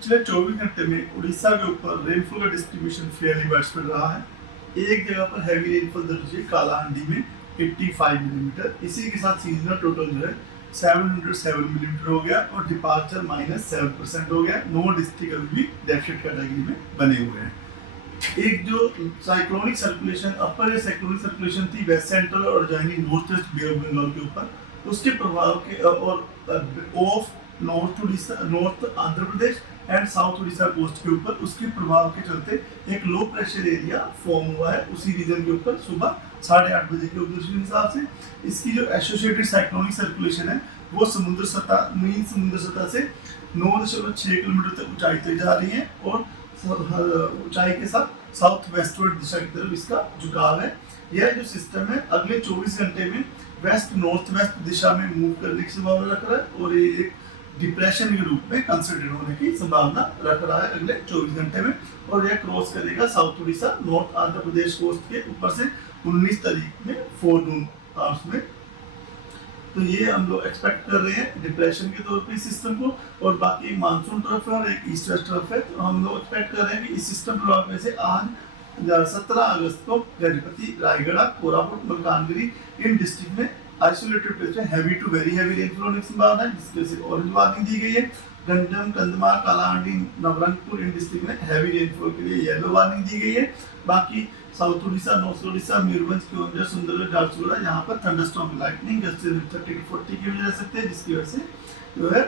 पिछले 24 घंटे में उड़ीसा के ऊपर रेनफॉल का डिस्ट्रीब्यूशन फेयरली वाइडस्प्रेड रहा है। एक जगह पर हैवी रेनफॉल दर्ज हुई कालाहांडी में 85 मिलीमीटर। इसी के साथ सीजनल टोटल जो है 707 मिलीमीटर हो गया और डिपार्चर -7% हो गया। 9 डिस्ट्रिक्ट अभी भी डेफिसिट कैटेगरी में बने हुए हैं। एक जो cyclonic circulation upper cyclonic circulation थी वेस्ट सेंट्रल और adjoining north west bay of Bengal के ऊपर, उसके प्रभाव के और off north Andhra Pradesh and south Orissa coast के ऊपर उसके प्रभाव के चलते एक लो प्रेशर एरिया फॉर्म हुआ है उसी रीजन के ऊपर सुबह 8:30 बजे के उद्देश्य के हिसाब से। इसकी जो एसोसिएटेड साइक्लोनिक सर्कुलेशन है वो समुद्र सतह से 9.6 किलोमीटर तक ऊंचाई तक जा रही है और ऊंचाई के साथ साउथ वेस्टवर्ड दिशा की तरफ इसका झुकाव है। यह जो सिस्टम है अगले 24 घंटे में वेस्ट नॉर्थ वेस्ट दिशा में मूव करने की संभावना रख रहा है और ये एक डिप्रेशन के रूप में कंसिडर होने की संभावना रख रहा है अगले 24 घंटे में और यह क्रॉस करेगा साउथ उड़ीसा नॉर्थ आंध्र प्रदेश कोस्ट के ऊपर से 19 तारीख में 4 नून आवर्स में। तो ये हम लोग एक्सपेक्ट कर रहे हैं डिप्रेशन के तौर पे इस सिस्टम को और बाकी एक मानसून तरफ है और एक ईस्ट वेस्ट तरफ है। तो हम लोग एक्सपेक्ट कर रहे हैं कि इस सिस्टम प्रभाव में से आज 17 अगस्त को गजपति रायगढ़ कोरापुट मलकानगिरी इन डिस्ट्रिक्ट में आइसोलेटेड प्लेस में heavy to very heavy rainfall होने की संभावना है जिसकी वजह से ऑरेंज वार्निंग दी गई है। गंजम कंधमाल कालाहांडी नवरंगपुर इन डिस्ट्रिक्ट में हैवी रेनफॉल के लिए येलो वार्निंग दी गई है। बाकी साउथ उड़ीसा नॉर्थ उड़ीसा मयूरभंज केवंझर सुंदरगढ़ झारसुगुड़ा यहाँ पर थंडरस्टॉर्म लाइटनिंग 30 to 40 की वजह सकते हैं जिसकी वजह से जो है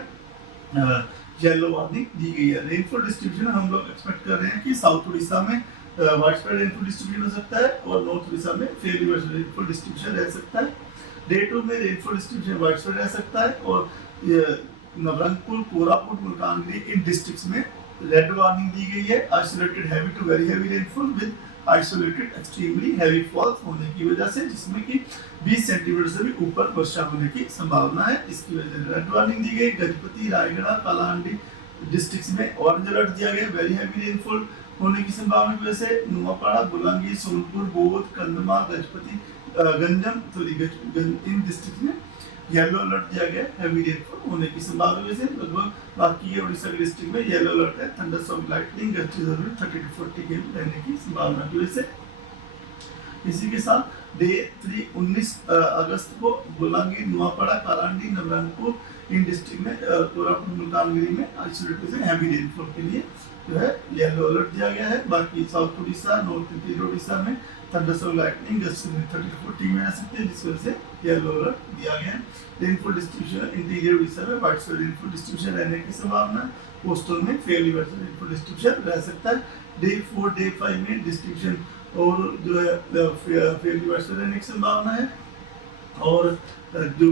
येलो वार्निंग दी गई है। रेनफॉल डिस्ट्रीब्यूशन हम लोग एक्सपेक्ट कर रहे हैं कि साउथ उड़ीसा में वाइडस्प्रेड रेनफॉल डिस्ट्रीब्यूशन हो सकता है और नॉर्थ उड़ीसा में फेयरली वाइडस्प्रेड रेनफॉल डिस्ट्रीब्यूशन रह सकता है। डे 2 में रेनफॉल डिस्ट्रीब्यूशन वाइडस्प्रेड रह सकता है और नवरंगपुर कोरापुट मलकानगिरी इन डिस्ट्रिक्ट्स में रेड वार्निंग दी गई है। Isolated heavy to very heavy rainfall with isolated extremely heavy falls होने की वजह से जिसमें कि 20 सेंटीमीटर से भी ऊपर वर्षा होने की संभावना है। इसकी वजह से रेड वार्निंग दी गई। गजपति रायगढ़ कालाहांडी डिस्ट्रिक्ट्स में ऑरेंज अलर्ट दिया गया वेरी हैवी रेनफॉल होने की संभावना की वजह से। नुआपाड़ा बुलंगी सोनपुर बोध कंधमाल गजपति गंजम इन डिस्ट्रिक्ट में येलो अलर्ट दिया गया हैवी रेनफॉल होने की संभावना वजह से। लगभग बाकी उड़ीसा के डिस्ट्रिक्ट में येलो अलर्ट है थंडरस्टॉर्म लाइटनिंग 30 to 40 के रहने की संभावना की वजह से। इसी के साथ डे 3 19 अगस्त को बुलंगी नुआपाड़ा कालाहांडी नवरंगपुर इन डिस्ट्रिक्ट में कोरापुट मलकानगिरी में आइसोलेटेड से हैवी रेनफॉल के लिए जो है येलो अलर्ट दिया गया है। बाकी south Orissa north interior Orissa में थंडरस्टॉर्म लाइटनिंग 30 to 40 में रह सकते हैं जिस वजह से येलो अलर्ट दिया गया है। रेनफॉल डिस्ट्रीब्यूशन इंटीरियर उड़ीसा में वाइडस्प्रेड रेनफॉल डिस्ट्रीब्यूशन रहने की संभावना, कोस्टल में फेयरली वाइडस्प्रेड रेनफॉल डिस्ट्रीब्यूशन रह सकता है। डे 4 डे 5 में डिस्ट्रीब्यूशन और जो है फेयरली वाइडस्प्रेड रहने की संभावना है और जो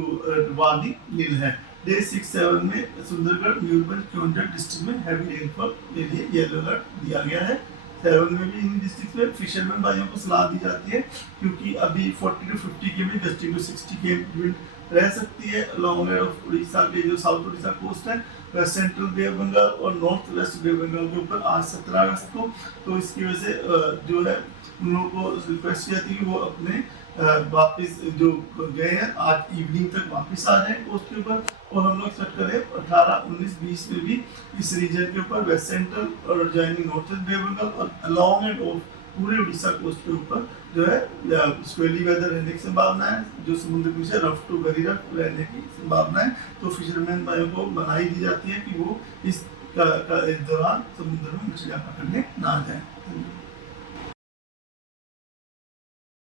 वार्निंग नील है। डे 6-7 में सुंदरगढ़ मयूरभंज केवंझर डिस्ट्रिक्ट में हैवी रेनफॉल के लिए येलो अलर्ट दिया गया है। 7 में भी इन डिस्ट्रिक्ट में फिशरमैन भाइयों को सलाह दी जाती है क्योंकि अभी 40 to 50 के भी गस्टिंग टू 60 के विंड रह सकती है लॉन्ग ऑफ उड़ीसा के जो साउथ उड़ीसा कोस्ट है west central bay of Bengal और north west bay of Bengal के ऊपर आज 17 अगस्त को। तो इसकी वजह से जो है उन लोगों को रिक्वेस्ट की जाती है कि वो अपने वापस जो गए हैं आज इवनिंग तक वापस आ जाए कोस्ट के ऊपर। और हम लोग एक्सपेक्ट करें 18, 19, 20 में भी इस रीजन के ऊपर वेस्ट सेंट्रल और adjoining north west bay of Bengal और अलॉन्ग एंड ऑफ पूरे उड़ीसा कोस्ट के ऊपर जो है स्क्वेली वेदर रहने की संभावना है जो समुद्र के नीचे रफ टू वेरी रफ रहने की संभावना है। तो फिशरमैन भाइयों को मनाही दी जाती है कि वो इस दौरान समुद्र में मछलियां पकड़ने ना जाए।